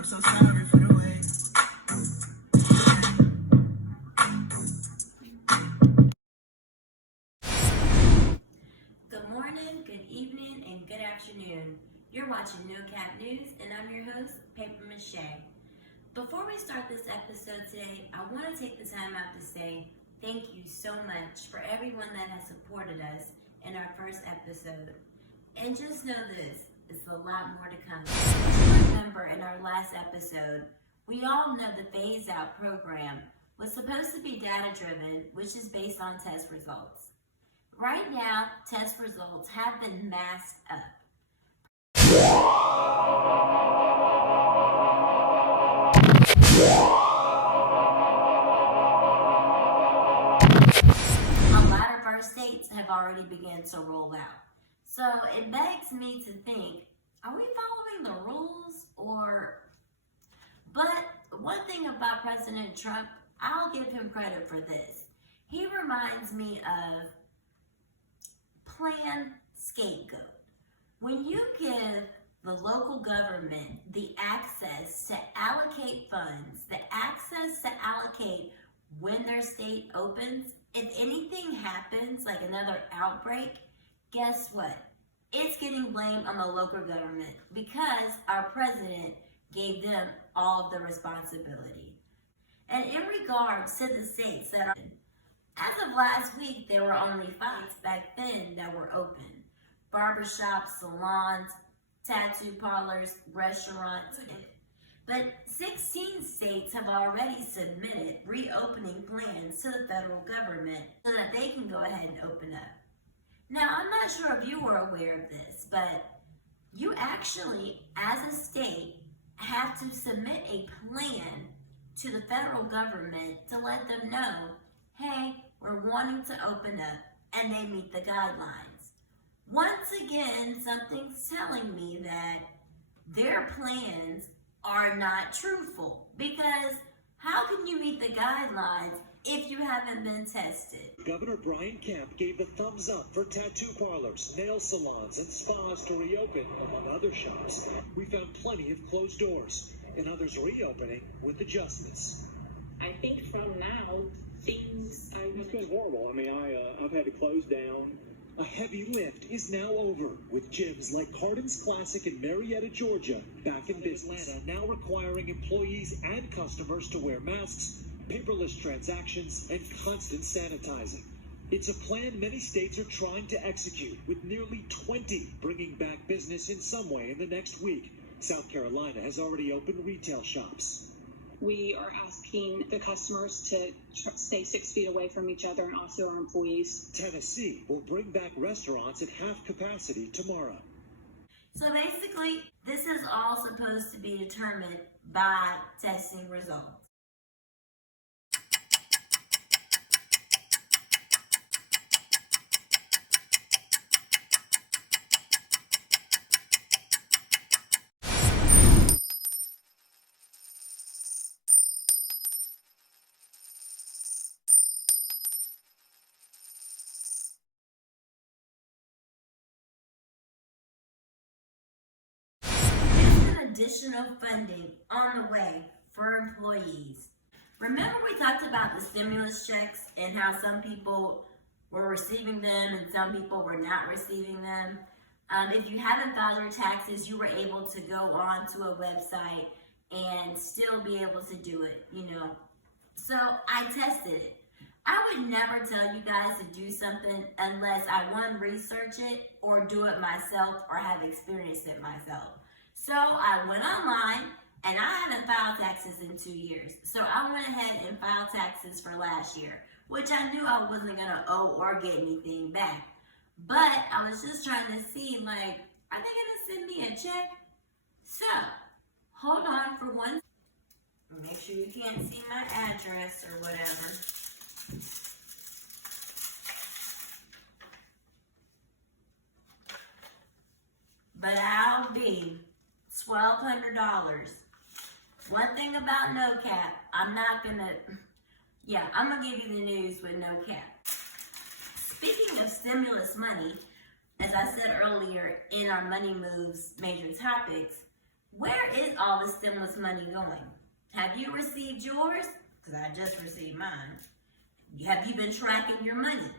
I'm so sorry for the wait. Good morning, good evening, and good afternoon. You're watching Nocap News, and I'm your host, PaperMache. Before we start this episode today, I want to take the time out to say thank you so much for everyone that has supported us in our first episode. And just know this, it's a lot more to come. Remember, in our last episode, we all know the Phase Out program was supposed to be data-driven, which is based on test results. Right now, test results have been masked up. A lot of our states have already begun to roll out. So it begs me to think, are we following the rules or... But one thing about President Trump, I'll give him credit for this. He reminds me of plan, scapegoat. When you give the local government the access to allocate funds, the access to allocate when their state opens, if anything happens, like another outbreak, guess what? It's getting blamed on the local government because our president gave them all of the responsibility. And in regards to the states that are, as of last week, there were only 5 back then that were open. Barbershops, salons, tattoo parlors, restaurants. But 16 states have already submitted reopening plans to the federal government so that they can go ahead and open up. Now, I'm not sure if you were aware of this, but you actually, as a state, have to submit a plan to the federal government to let them know, hey, we're wanting to open up, and they meet the guidelines. Once again, something's telling me that their plans are not truthful, because how can you meet the guidelines if you haven't been tested? Governor Brian Kemp gave the thumbs up for tattoo parlors, nail salons, and spas to reopen, among other shops. We found plenty of closed doors, and others reopening with adjustments. I think from now, things are... It's been horrible. I mean, I've had to close down. A heavy lift is now over, with gyms like Hardin's Classic in Marietta, Georgia, back in business. Atlanta now requiring employees and customers to wear masks, paperless transactions, and constant sanitizing. It's a plan many states are trying to execute, with nearly 20 bringing back business in some way in the next week. South Carolina has already opened retail shops. We are asking the customers to stay 6 feet away from each other and also our employees. Tennessee will bring back restaurants at half capacity tomorrow. So basically, this is all supposed to be determined by testing results. Additional funding on the way for employees. Remember we talked about the stimulus checks and how some people were receiving them and some people were not receiving them. If you haven't filed your taxes, you were able to go on to a website and still be able to do it, So I tested it. I would never tell you guys to do something unless I, one, research it or do it myself or have experienced it myself. So I went online, and I haven't filed taxes in 2 years. So I went ahead and filed taxes for last year, which I knew I wasn't going to owe or get anything back. But I was just trying to see, like, are they going to send me a check? So, hold on for one. Make sure you can't see my address or whatever. But I'll be $1,200. One thing about Nocap, I'm gonna give you the news with Nocap. Speaking of stimulus money, as I said earlier in our Money Moves major topics, Where is all the stimulus money going? Have you received yours? Because I just received mine. Have you been tracking your money?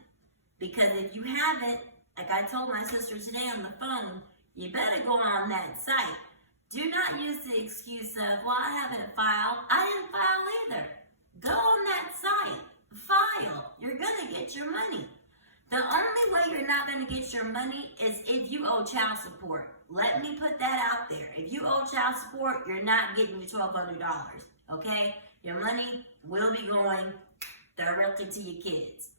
Because if you haven't, like I told my sister today on the phone, you better go on that site. Do not use the excuse of, well, I haven't filed. I didn't file either. Go on that site. File. You're going to get your money. The only way you're not going to get your money is if you owe child support. Let me put that out there. If you owe child support, you're not getting your $1,200, okay? Your money will be going directly to your kids.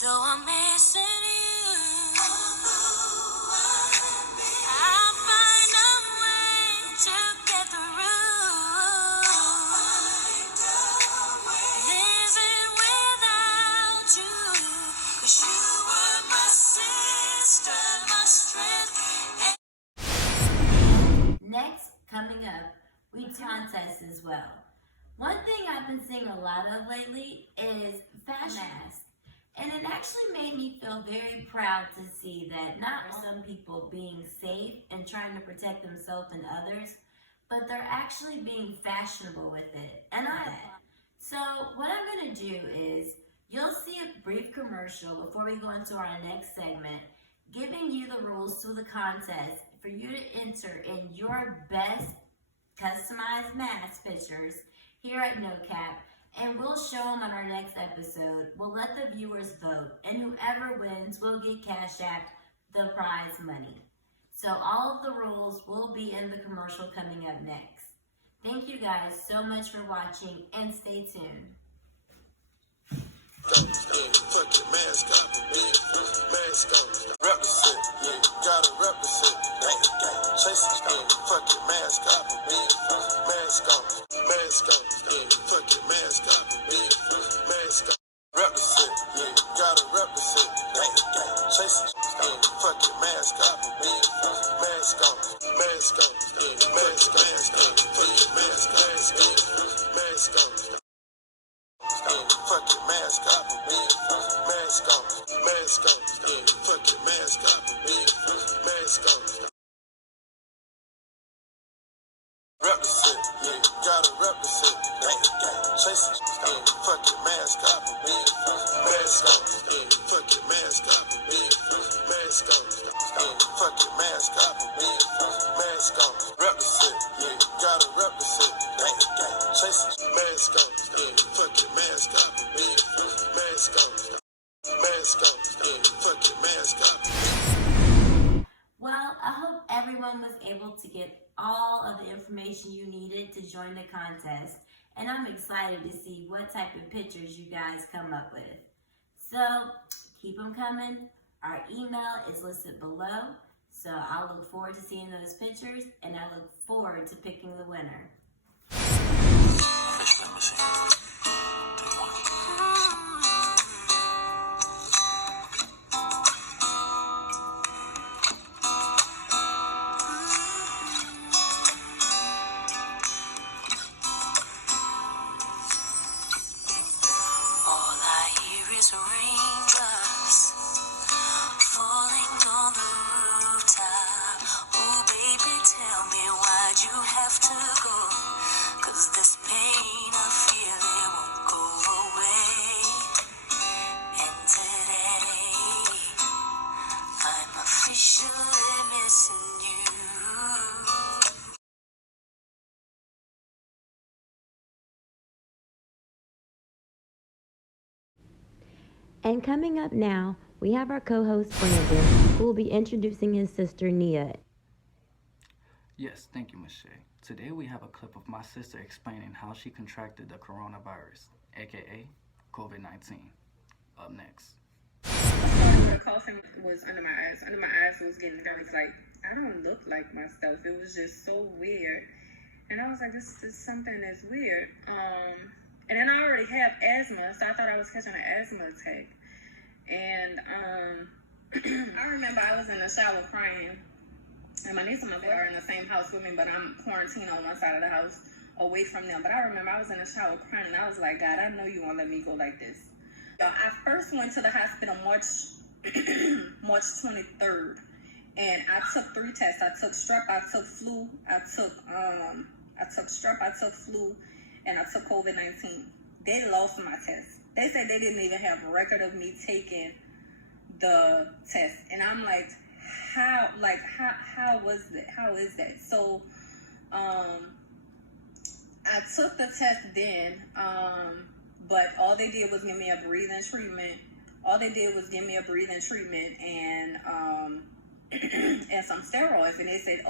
Though I'm missing you, I'll find a way to get through. Living without you, 'cause you were my sister, my strength. Next, coming up, we do contests as well. One thing I've been seeing a lot of lately is fashion masks. And it actually made me feel very proud to see that not some people being safe and trying to protect themselves and others, but they're actually being fashionable with it. And so what I'm going to do is, you'll see a brief commercial before we go into our next segment, giving you the rules to the contest for you to enter in your best customized mask pictures here at Nocap. And we'll show them on our next episode. We'll let the viewers vote. And whoever wins will get Cash App the prize money. So all of the rules will be in the commercial coming up next. Thank you guys so much for watching and stay tuned. Represent, yeah, gotta represent. Chasing, fuck your mask up, mask on, yeah, fuck your mask up, mask on. Represent, yeah, gotta represent. Chasing, fuck your mask up, mask on, yeah, mask on, fuck your mask on, mask on. Fuck your mask up, mask on, yeah, fuck your mask up, mask on. Represent, yeah, gotta represent. Chasing, fuck your mask up, mask on, yeah, fuck your mask up, mask on, yeah, fuck your mask up, mask on. Represent, yeah, gotta represent. Chasing, mask on, yeah, fuck your mask up, mask on, mask on, yeah, fuck your mask up. Well, I hope everyone was able to get all of the information you needed to join the contest. And I'm excited to see what type of pictures you guys come up with. So keep them coming. Our email is listed below. So I'll look forward to seeing those pictures, and I look forward to picking the winner. And coming up now, we have our co-host Brandon, who will be introducing his sister Nia. Yes, thank you, Michelle. Today we have a clip of my sister explaining how she contracted the coronavirus, aka COVID-19. up next. The coughing was under my eyes. Under my eyes was getting very like, I don't look like myself. It was just so weird. And I was like, this is something that's weird. And then I already have asthma, so I thought I was catching an asthma attack. And I remember I was in the shower crying. And my niece and my brother are in the same house with me, but I'm quarantined on one side of the house away from them. But I remember I was in the shower crying, and I was like, God, I know you won't let me go like this. I first went to the hospital March 23rd, and I took 3 tests. I took strep, I took flu, I took strep, I took flu, and I took COVID-19. They lost my test. They said they didn't even have a record of me taking the test, and I'm like, how was that? How is that? So, I took the test then, but all they did was give me a breathing treatment. And and some steroids, and they said,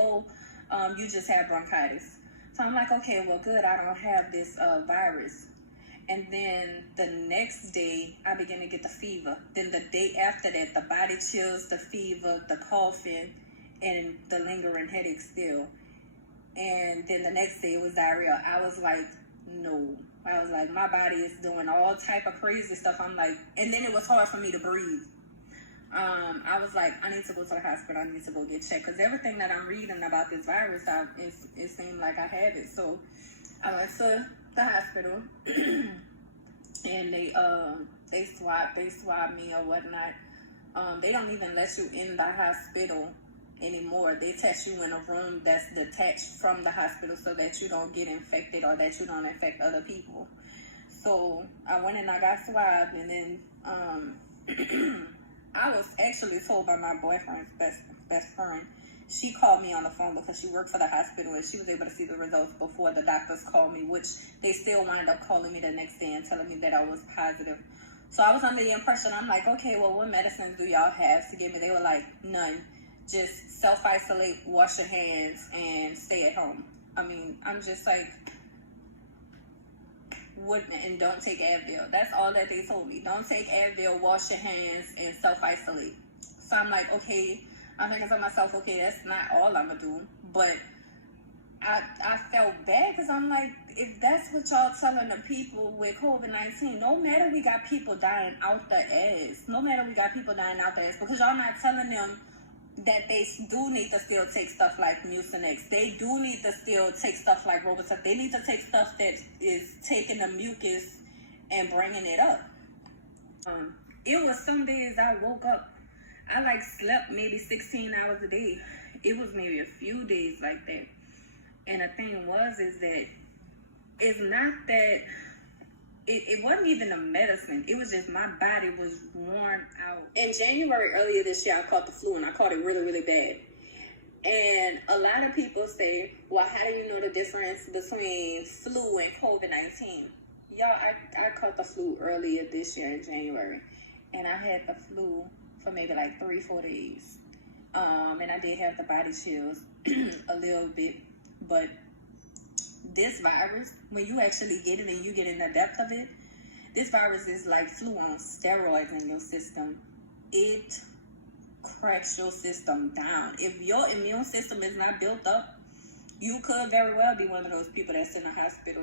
you just have bronchitis. So I'm like, okay, well, good, I don't have this virus. And then the next day, I began to get the fever. Then the day after that, the body chills, the fever, the coughing, and the lingering headache still. And then the next day, it was diarrhea. I was like, no. I was like, my body is doing all type of crazy stuff. I'm like, and then it was hard for me to breathe. I was like, I need to go to the hospital. I need to go get checked. Because everything that I'm reading about this virus, it seemed like I had it. So I went to the hospital, and they swab me or whatnot. They don't even let you in the hospital anymore. They test you in a room that's detached from the hospital so that you don't get infected or that you don't infect other people. So I went and I got swabbed, and then I was actually told by my boyfriend's best friend. She called me on the phone because she worked for the hospital, and she was able to see the results before the doctors called me, which they still wind up calling me the next day and telling me that I was positive. So I was under the impression, I'm like, okay, well, what medicines do y'all have to give me? They were like, none. Just self-isolate, wash your hands, and stay at home. I mean, I'm just like, what? And don't take Advil. That's all that they told me. Don't take Advil, wash your hands, and self-isolate. So I'm like, okay. I'm thinking to myself, okay, that's not all I'm gonna do. But I felt bad because I'm like, if that's what y'all telling the people with COVID-19, no matter we got people dying out the ass, because y'all not telling them that they do need to still take stuff like Mucinex. They do need to still take stuff like Robitussin. They need to take stuff that is taking the mucus and bringing it up. It was some days I woke up, I like slept maybe 16 hours a day. It was maybe a few days like that. And the thing is that it's not that, it wasn't even a medicine. It was just my body was worn out. In January earlier this year, I caught the flu, and I caught it really, really bad. And a lot of people say, well, how do you know the difference between flu and COVID-19? Y'all, I caught the flu earlier this year in January. And I had the flu for maybe like 3-4 days. And I did have the body chills a little bit. But this virus, when you actually get it and you get in the depth of it, this virus is like flu on steroids in your system. It cracks your system down. If your immune system is not built up, you could very well be one of those people that's in a hospital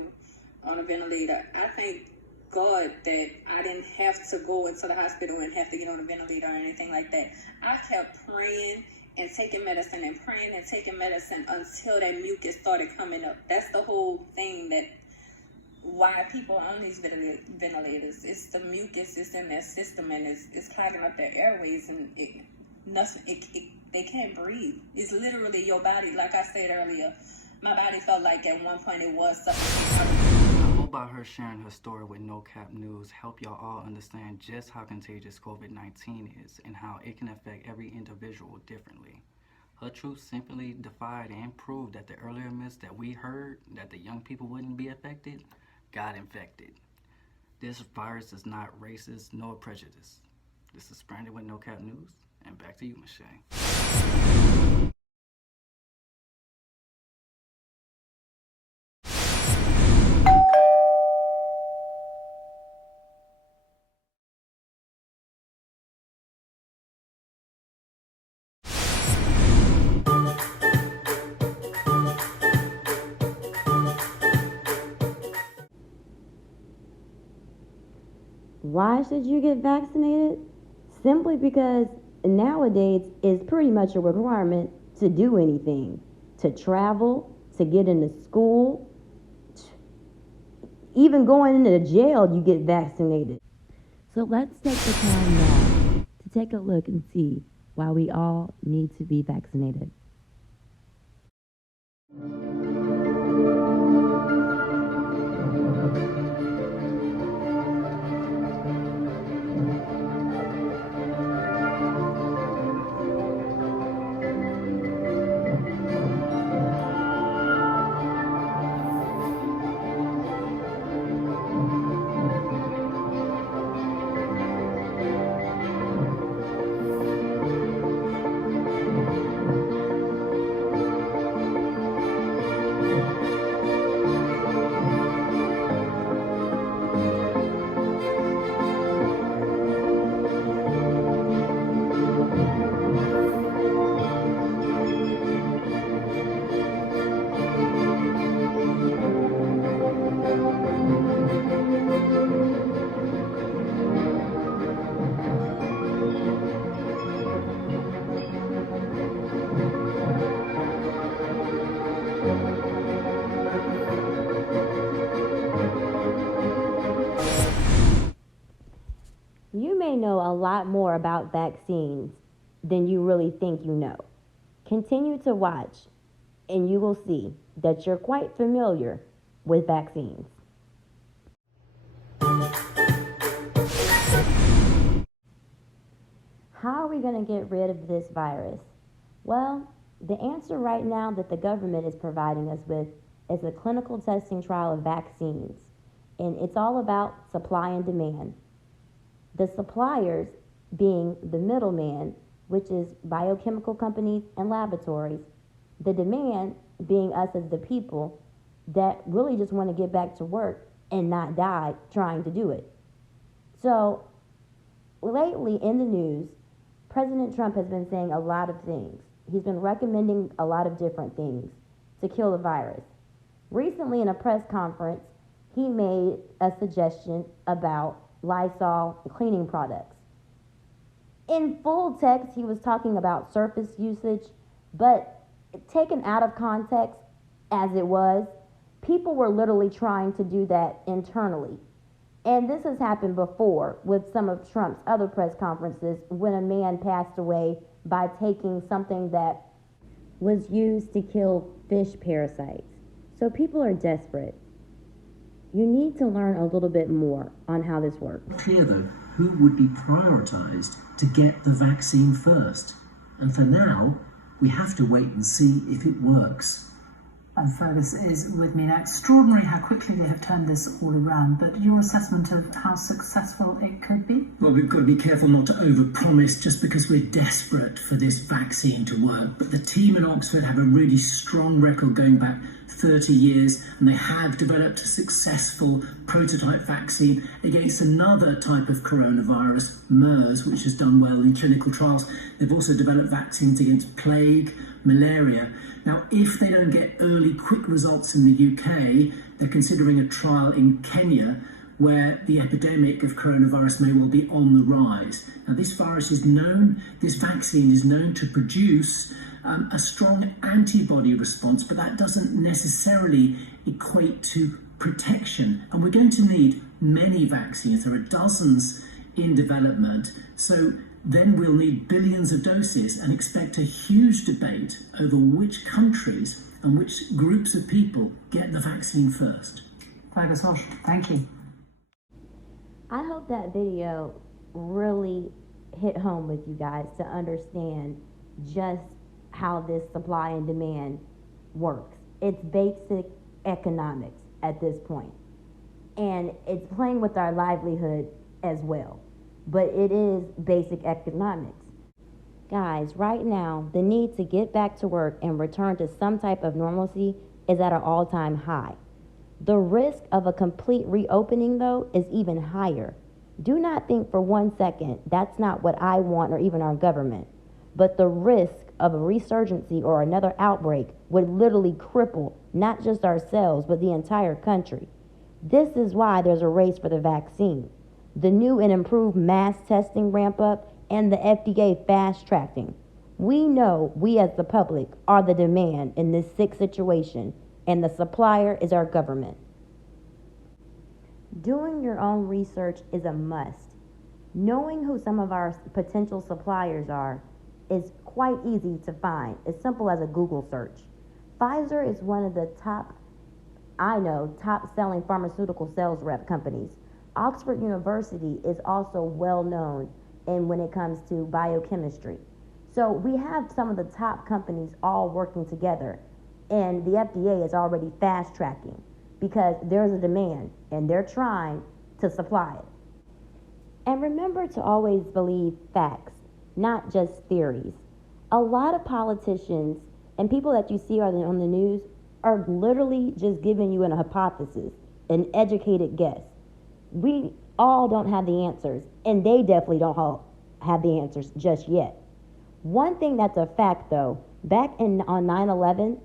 on a ventilator. I thank God that I didn't have to go into the hospital and have to get on a ventilator or anything like that. I kept praying and taking medicine and praying and taking medicine until that mucus started coming up. That's the whole thing, that why people on these ventilators. It's the mucus is in their system, and it's clogging up their airways, and they can't breathe. It's literally your body. Like I said earlier, my body felt like at one point it was suffocating. I hope by her sharing her story with Nocap News help y'all all understand just how contagious COVID-19 is and how it can affect every individual differently. Her truth simply defied and proved that the earlier myths that we heard that the young people wouldn't be affected got infected. This virus is not racist nor prejudiced. This is Brandon with Nocap News, and back to you, Michelle. Why should you get vaccinated? Simply because nowadays it's pretty much a requirement to do anything, to travel, to get into school, even going into jail, you get vaccinated. So let's take the time now to take a look and see why we all need to be vaccinated. You may know a lot more about vaccines than you really think you know. Continue to watch, and you will see that you're quite familiar with vaccines. How are we going to get rid of this virus? Well, the answer right now that the government is providing us with is a clinical testing trial of vaccines, and it's all about supply and demand. The suppliers being the middleman, which is biochemical companies and laboratories. The demand being us as the people that really just want to get back to work and not die trying to do it. So lately in the news, President Trump has been saying a lot of things. He's been recommending a lot of different things to kill the virus. Recently in a press conference, he made a suggestion about Lysol cleaning products. In full text, he was talking about surface usage, but taken out of context as it was, people were literally trying to do that internally. And this has happened before with some of Trump's other press conferences when a man passed away by taking something that was used to kill fish parasites. So people are desperate. You need to learn a little bit more on how this works. Clear though, who would be prioritized to get the vaccine first? And for now, we have to wait and see if it works. And Fergus is with me now. Extraordinary how quickly they have turned this all around, but your assessment of how successful it could be? Well, we've got to be careful not to overpromise just because we're desperate for this vaccine to work. But the team in Oxford have a really strong record going back 30 years, and they have developed a successful prototype vaccine against another type of coronavirus, MERS, which has done well in clinical trials. They've also developed vaccines against plague, malaria. Now, if they don't get early, quick results in the UK, they're considering a trial in Kenya where the epidemic of coronavirus may well be on the rise. Now, this vaccine is known to produce a strong antibody response, but that doesn't necessarily equate to protection. And we're going to need many vaccines. There are dozens in development. So then we'll need billions of doses and expect a huge debate over which countries and which groups of people get the vaccine first. Fergus Hosh, thank you. I hope that video really hit home with you guys to understand just how this supply and demand works. It's basic economics at this point. And it's playing with our livelihood as well. But it is basic economics. Guys, right now, the need to get back to work and return to some type of normalcy is at an all-time high. The risk of a complete reopening, though, is even higher. Do not think for 1 second that's not what I want or even our government. But the risk of a resurgency or another outbreak would literally cripple not just ourselves, but the entire country. This is why there's a race for the vaccine. the new and improved mass testing ramp up, and the FDA fast tracking. We know we as the public are the demand in this sick situation, and the supplier is our government. Doing your own research is a must. Knowing who some of our potential suppliers are is quite easy to find, as simple as a Google search. Pfizer is one of the top selling pharmaceutical sales rep companies. Oxford University is also well known when it comes to biochemistry. So we have some of the top companies all working together, and the FDA is already fast tracking because there's a demand and they're trying to supply it. And remember to always believe facts, not just theories. A lot of politicians and people that you see on the news are literally just giving you a hypothesis, an educated guess. We all don't have the answers, and they definitely don't have the answers just yet. One thing that's a fact, though, back on 9/11,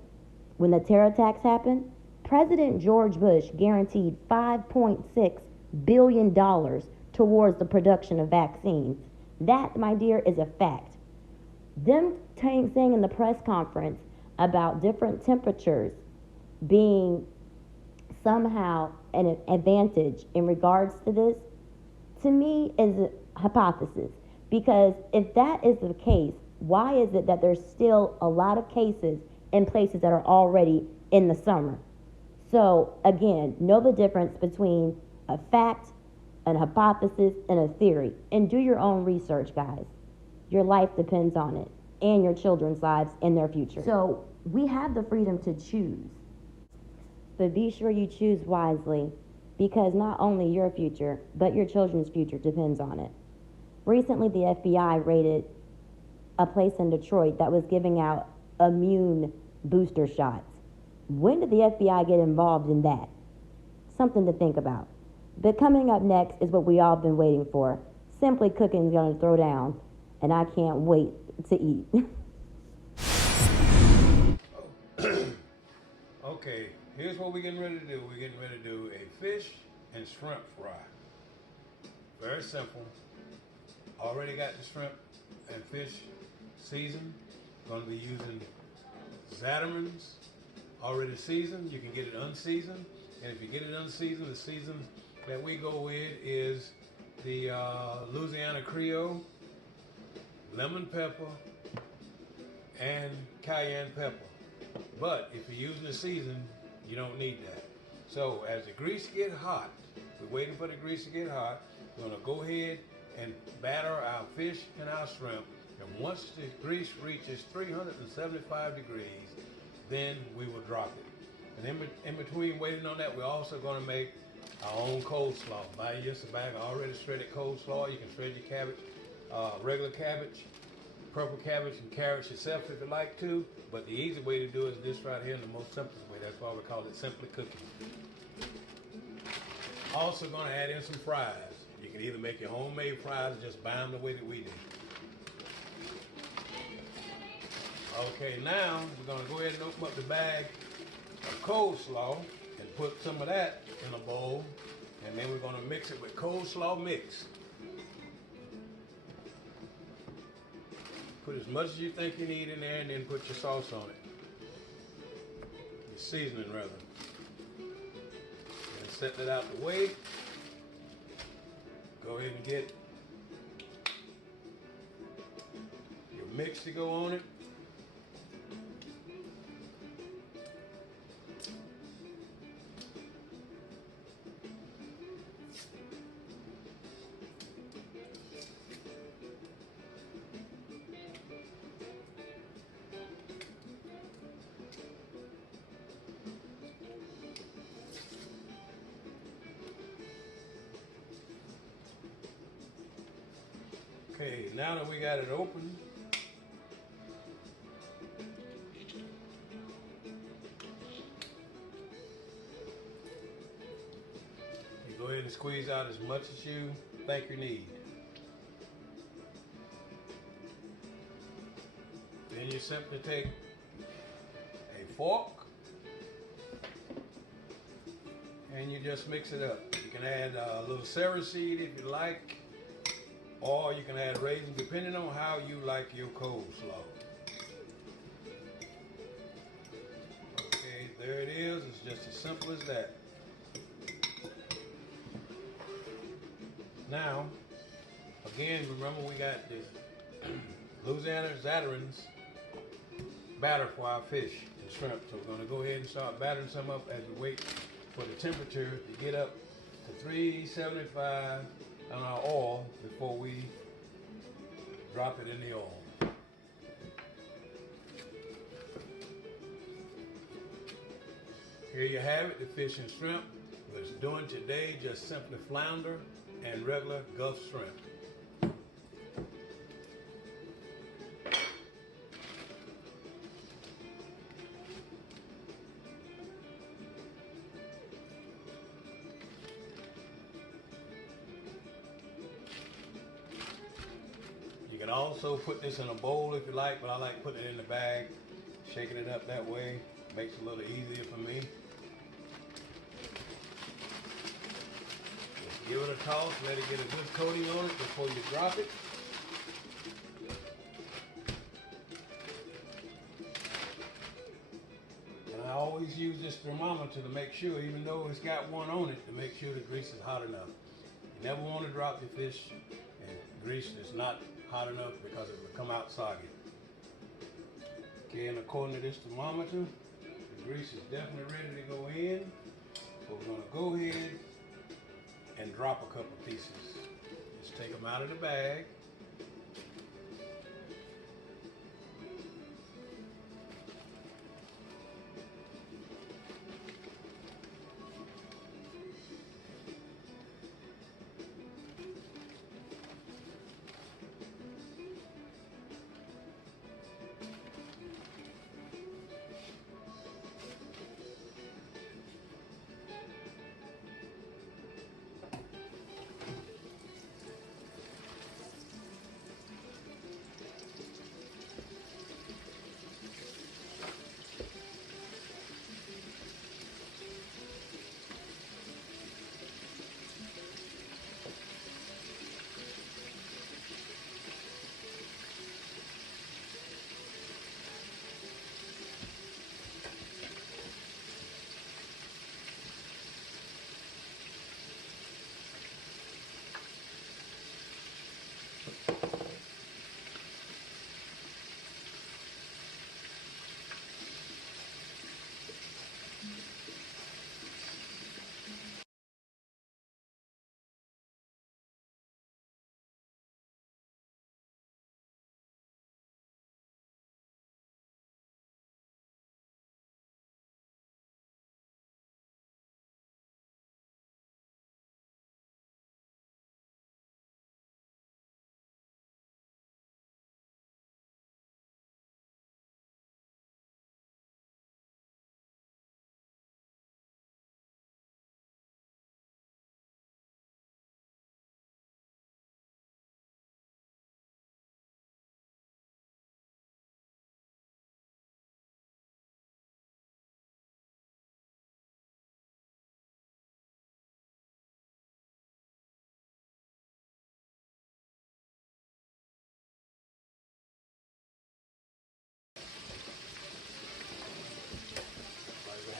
when the terror attacks happened, President George Bush guaranteed $5.6 billion towards the production of vaccines. That, my dear, is a fact. Them saying in the press conference about different temperatures being somehow an advantage in regards to this, to me, is a hypothesis. Because if that is the case, why is it that there's still a lot of cases in places that are already in the summer? So again, know the difference between a fact, an hypothesis, and a theory. And do your own research, guys. Your life depends on it, and your children's lives and their future. So we have the freedom to choose. But be sure you choose wisely, because not only your future, but your children's future depends on it. Recently, the FBI raided a place in Detroit that was giving out immune booster shots. When did the FBI get involved in that? Something to think about. But coming up next is what we all been waiting for. Simply Cooking's gonna throw down, and I can't wait to eat. Okay, here's what we're getting ready to do. We're getting ready to do a fish and shrimp fry. Very simple. Already got the shrimp and fish seasoned. Going to be using Zatarain's already seasoned. You can get it unseasoned. And if you get it unseasoned, the season that we go with is the Louisiana Creole, lemon pepper, and cayenne pepper. But if you're using the season, you don't need that. So as the grease get hot, we're waiting for the grease to get hot. We're gonna go ahead and batter our fish and our shrimp. And once the grease reaches 375 degrees, then we will drop it. And in between waiting on that, we're also gonna make our own coleslaw. Buy just a bag of already shredded coleslaw. You can shred your cabbage, regular cabbage, purple cabbage, and carrots yourself if you like to. But the easy way to do it is this right here in the most simplest way. That's why we call it Simply Cooking. Also going to add in some fries. You can either make your homemade fries or just buy them the way that we do. Okay, now we're going to go ahead and open up the bag of coleslaw and put some of that in a bowl. And then we're going to mix it with coleslaw mix. Put as much as you think you need in there, and then put your sauce on it. Your seasoning, rather. And set that out the way. Go ahead and get your mix to go on it. Okay, now that we got it open, you go ahead and squeeze out as much as you think you need. Then you simply take a fork and you just mix it up. You can add a little celery seed if you like, or you can add raisins depending on how you like your coleslaw. Okay, there it is. It's just as simple as that. Now, again, remember we got the Louisiana Zatarain's batter for our fish and shrimp. So we're going to go ahead and start battering some up as we wait for the temperature to get up to 375 on our oil before we drop it in the oil. Here you have it, the fish and shrimp. We're doing today just simply flounder and regular Gulf shrimp. You can also put this in a bowl if you like, but I like putting it in the bag, shaking it up that way. Makes it a little easier for me. Just give it a toss, let it get a good coating on it before you drop it. And I always use this thermometer to make sure, even though it's got one on it, to make sure the grease is hot enough. You never want to drop your fish in grease that's not hot enough because it will come out soggy. Okay, and according to this thermometer, the grease is definitely ready to go in. So we're going to go ahead and drop a couple pieces. Just take them out of the bag.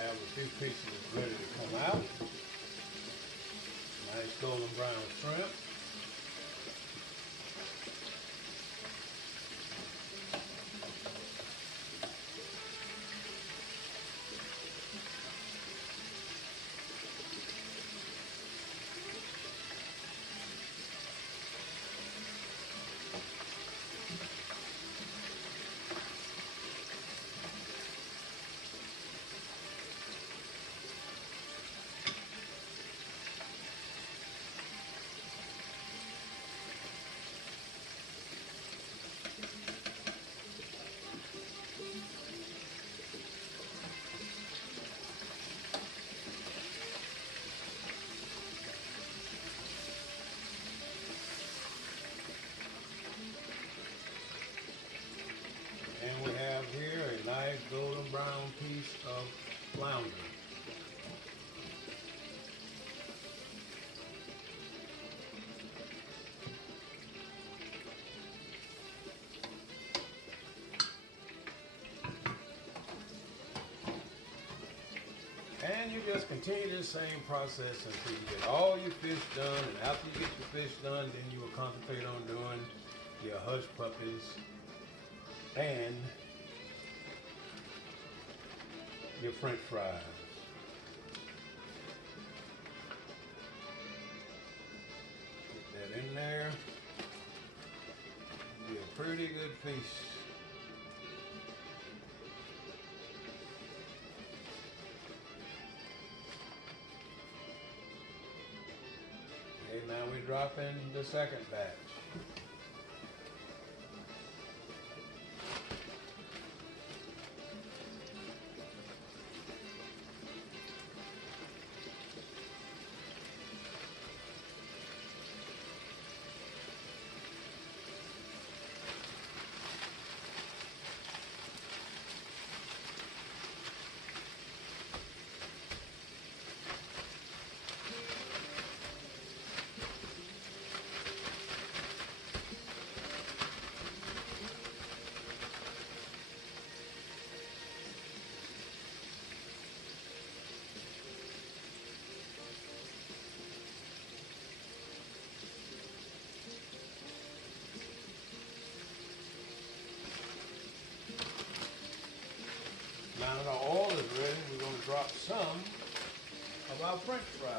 Have a few pieces ready to come out. Nice golden brown shrimp. And we have here a nice golden brown piece of flounder. you just continue the same process until you get all your fish done, and after you get your fish done, then you will concentrate on doing your hush puppies and your French fries. Get that in there. Be a pretty good feast. Okay, now we drop in the second batch. Now that our oil is ready, we're going to drop some of our French fries.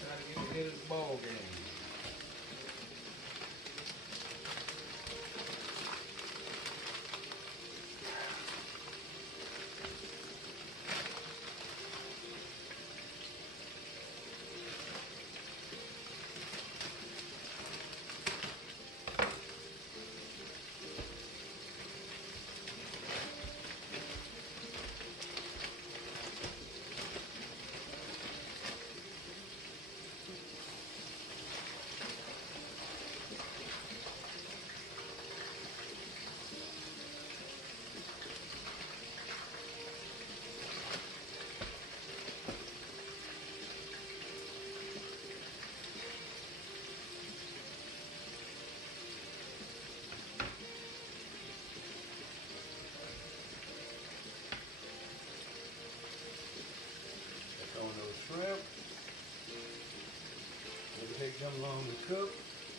Try to get ahead of the ball game. Shrimp. It'll take them long to cook.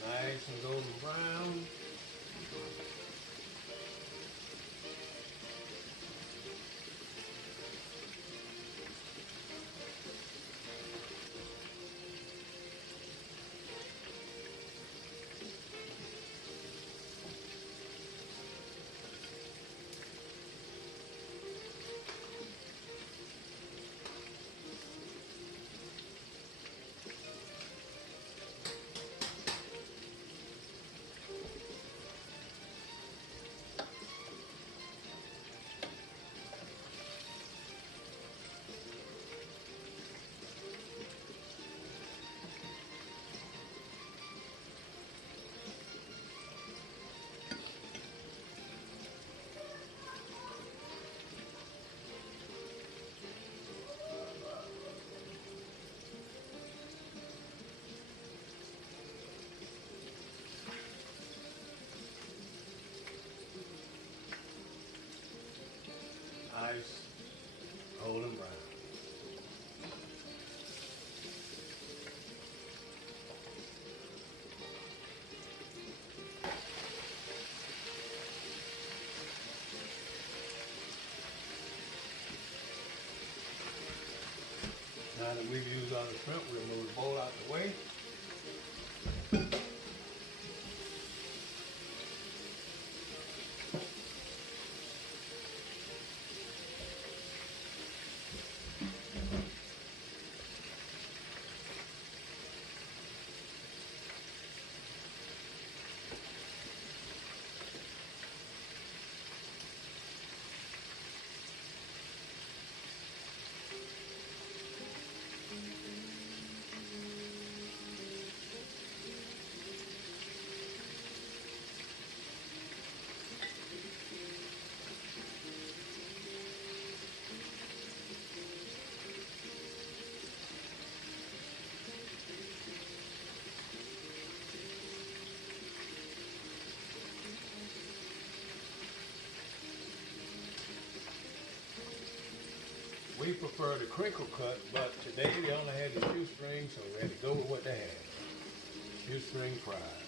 Nice and golden brown. Nice, golden brown. Now that we've used all the shrimp, we'll move the bowl out the way. we prefer the crinkle cut, but today they only had the shoestring, so we had to go with what they had. Shoestring fries.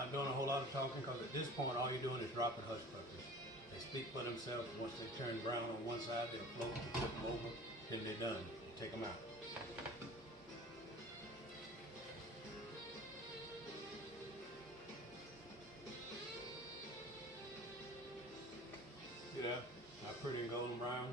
Not doing a whole lot of talking because at this point all you're doing is dropping hush puppies. They speak for themselves. Once they turn brown on one side, they'll float, you flip them over, then they're done. You take them out. See that? My pretty and golden brown.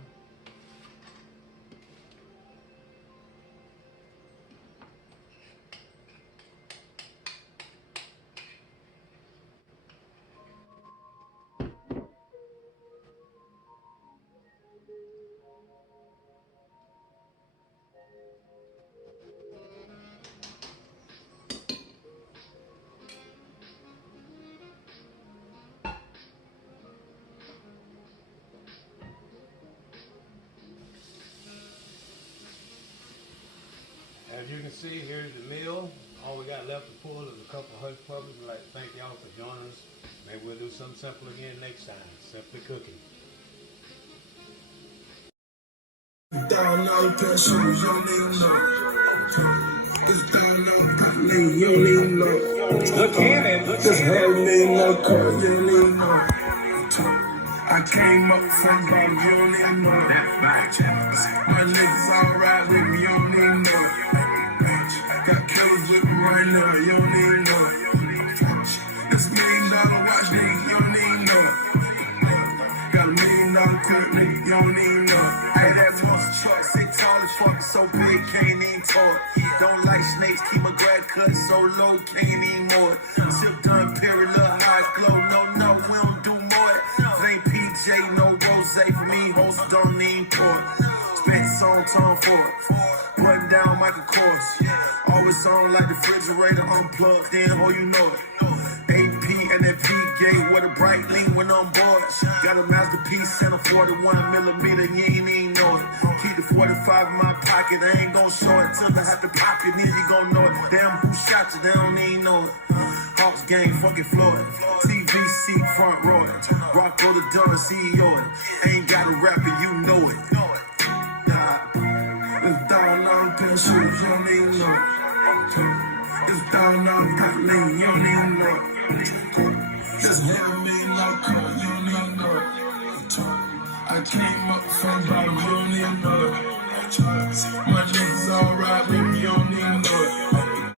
see, here's the meal. All we got left to pull is a couple hush puppies. We'd like to thank y'all for joining us. Maybe we'll do something simple again next time. Simply cooking. Down on the shoes, you don't even know. It's down on the knee, you don't even know. Just hold me in the car, you don't even know. I came up from bottom, you don't even know. My niggas alright with me, you don't even know. Got killers with me right now, you don't even know. This $1 million watch, nigga, you don't even know. Got $1 million coat, nigga, you don't even know. Hey, that monster truck, sit tall as fuck, so big, can't even talk. Don't like snakes, keep my grad cut so low, can't even more. Sip done, period, little high glow, no, we don't do more. It ain't PJ, no rose for me, host don't need port. Spent song time for it, button down Michael Kors. Always on like the refrigerator unplugged, then oh you know it. AP and that P gate with a bright link when on board. Got a masterpiece and a 41mm, you ain't even know it. Keep the 45 in my pocket, I ain't gon' show it till I have to pop it, then you gon' know it. Damn, who shot you, they don't even know it. Hawks gang, fucking Floyd. TVC front row it. Rocco the Dunn, CEO it. Ain't got a rapper, you know it. It's down on the shoes, you don't even know it. It's down on the lean, you don't even know it. Just $1 million car, you don't even know it. I came up from bottom, you don't even know it. My niggas alright with me, you don't even know it.